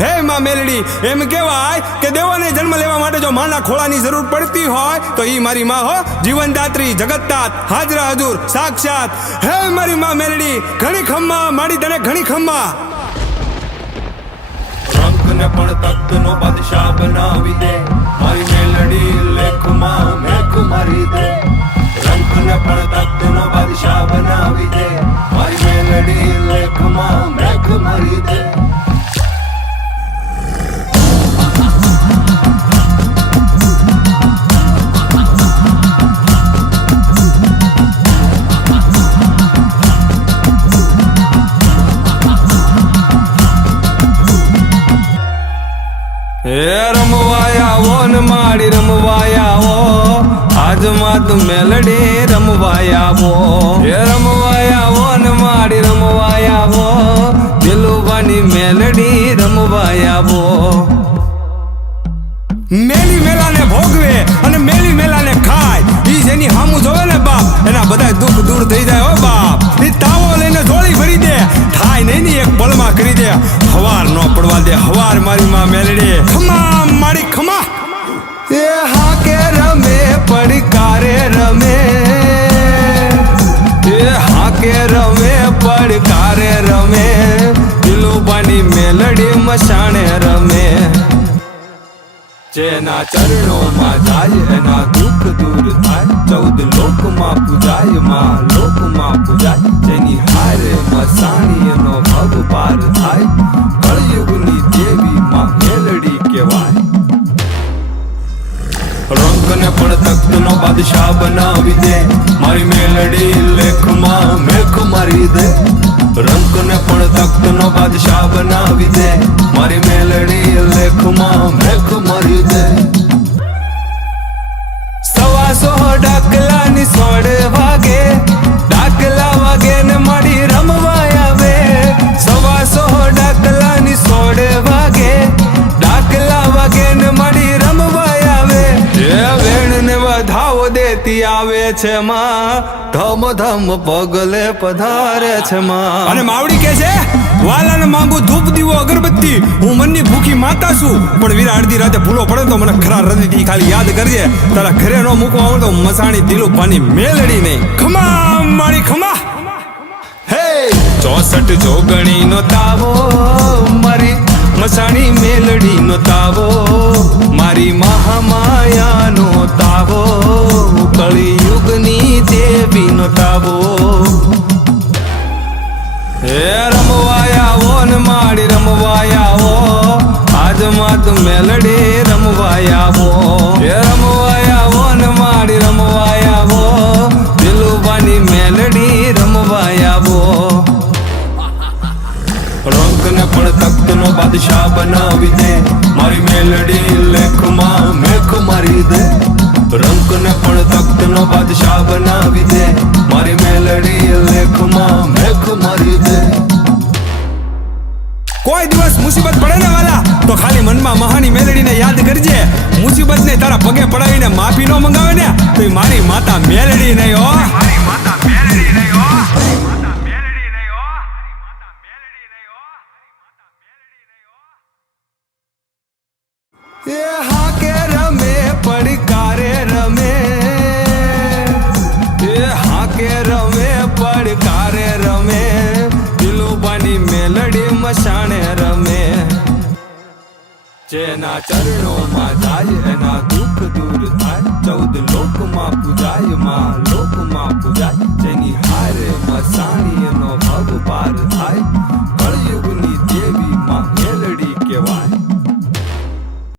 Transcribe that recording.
હે માં મેલડી, એમ કહેવાય કે દેવોને જન્મ લેવા માટે જો માના ખોળાની જરૂર પડતી હોય તો ઈ મારી માં હો, જીવનદાત્રી, જગતદાત, હાજરા હજુર, સાક્ષાત. હે મારી માં મેલડી, ઘણી ખમ્મા માડી તને, ઘણી ખમ્મા. રંગને પણ તખ્તનો બાદશાહ બનાવી દે, મારી મેલડી લેખમાં મેખ મારી દે. રંગને પણ તખ્તનો બાદશાહ બનાવી દે, મારી મેલડી લેખમાં મેખ મારી દે. હે રમવાયા ઓ ને માડી રમવાયા ઓ, આજ માં તું મેલડી રમવાયા ઓ. હે રમવાયા ઓ ને માડી રમવાયા ઓ, દિલુબાની મેલડી રમવાયા ઓ. મેલી મેલાને ભોગવે અને મેલી મેલાને ખાય, ઈ જેની હામું જોવે ને બાપ, એના બધા દુઃખ દૂર થઈ જાય હો બાપ. ઈ તાવો લઈને ઝોળી ભરી દે, થાય નહીં ની એક પળમાં કરી દે. હવાર નો પડવા દે, હવાર મારી માં મેલડી. ખમા મારી ખમા. એ હા કે રમે પડકારે રમે, એ હા કે રમે પડકારે રમે, દિલુબાની મેલડી મસાણે રમે. જેના ચરણોમાં જાય એના દુઃખ દૂર થાય, 14 લોકમાં પૂજાય માં, લોકમાં પૂજાય. જેની હારે મસાણી એનો ભવ પાર થાય, કળયુગની દેવી માં મેલડી કહેવાય. રંગને પણ તખ્તનો બાદશાહ બનાવી દે, મારી મેલડી લેખમાં મેખ મારી દે. રંગને પણ તખ્તનો બાદશાહ બનાવી દે, મારી મેલડી લેખમાં મેખ મારી દે. 100 ડાકલાની 16 વાગે, ડાકલા વાગે ને માડી રમવા આવે. 100 ડાકલાની 16 વાગે, ડાકલા વાગે ને માડી રમવા આવે. એ વેણ ને વધાવો દેતી આવે છે માં, ધમ ધમ પગલે પધારે છે માં. અને માવડી કે છે, વાલાને માંગુ ધૂપ દીવો અગરબત્તી, હું મનની ભૂખી માતા છું, પણ વીરા અડધી રાતે ભૂલો પડે તો મને ખરા હૃદયથી ખાલી યાદ કરજે. તારા ઘરે નો મૂકવા આવે તો મસાણી દિલુબાની મેલડી નહીં. ખમા મારી ખમા. હે 64 જોગણી નો તાવો, મારી મસાણી મેલડી નો તાવો, મારી મહામાયા નો તાવો, કળિયુગની દેવી નો તાવો. હે રમવાયા ઓ ને માડી રમવાયા ઓ, આજ માં તું મેલડી રમવાયા ઓ. હે રમવાયા ઓ ને માડી રમવાયા ઓ, દિલુબાની મેલડી રમવાયા ઓ. રંગને પણ તખ્તનો બાદશાહ બનાવી દે, મારી મેલડી લેખમાં મેખ મારી દે. રંગને પણ તખ્તનો બાદશાહ બનાવી દે, મારી મેલડી લેખમાં મેખ મારી દે. કોઈ દિવસ મુસીબત પડે ને વાલા તો ખાલી મનમાં મહાની મેલડીને યાદ કરજે. મુસીબત ને તારા પગે પડાવીને માફી નો મંગાવે ને તો ઈ મારી માતા મેલડી નહીં હો. મારી માતા મેલડી નહીં હો. એ હા કે રમે પડકારે રમે, એ હા કે રમે પડકારે રમે, દિલુબાની મેલડી મસાણે રમે. જેના ચરણોમાં જાય એના દુઃખ દૂર થાય, 14 લોકમાં પૂજાય માં.